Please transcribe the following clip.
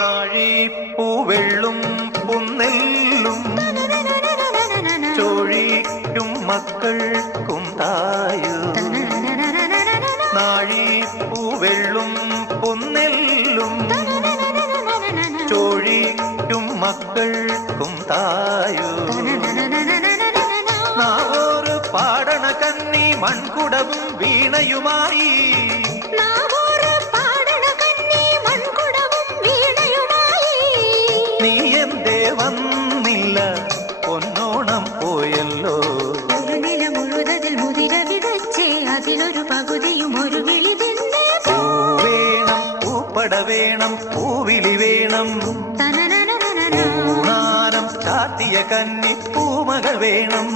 നാഴിപ്പൂവെള്ളും പുന്നെല്ലും ചോഴിക്കും മക്കൾക്കും തായു. നാഴിപ്പൂവെള്ളും പുന്നെല്ലും ചോഴിക്കും മക്കൾക്കും തായു. നാവോറ് പാടണ കന്നി മൺകുടവും വീണയുമായി. നീ എന്തേ വന്നില്ല, പൊന്നോണം പോയല്ലോ. ഒരു നില മുഴുവതിൽ മുതിര വിതച്ചേ, അതിലൊരു പകുതിയും ഒരു വിളി തന്നെ. വേണം പൂപ്പട വേണം, പൂവിളി വേണം, പൂണാനം ചാത്തിയ കന്നി പൂമകൾ വേണം.